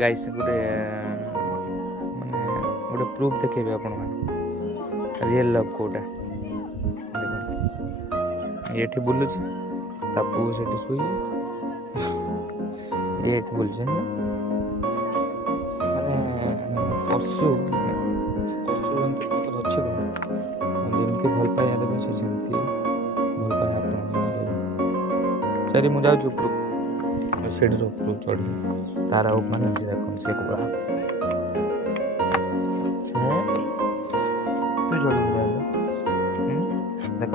guys गोटे माने गोटे प्रूफ देखेबे आपण रियल लव कोटा देखो ये बुलू तापू से शोई ये बोल पशु पशु अच्छे जमी भल पाइबा देवे से सेमती भल पाइबा आप चली मुझे से चढ़ी तारा मैंने देख से तू चढ़ देख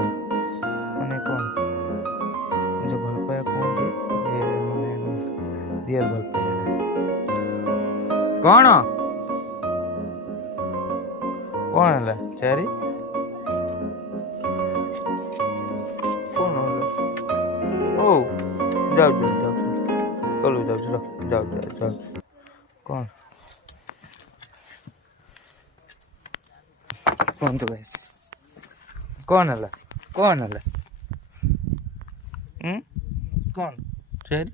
मैंने कौन जो भल पाइबा कहते रियल भल पाइबा कौन कौन है चारी कौन ओ जाओ चलो जाओ जाओ कौन कौन तो गाइस कौन है कौन चारी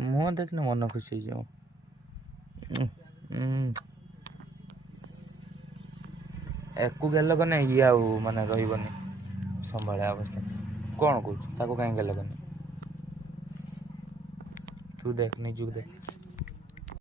मुँह देखने मन खुशी जाओ एकू गेल कने ये माने रही संभाड़ा अवस्था कौन कौन कहीं गेल कने तू देख निजुक देख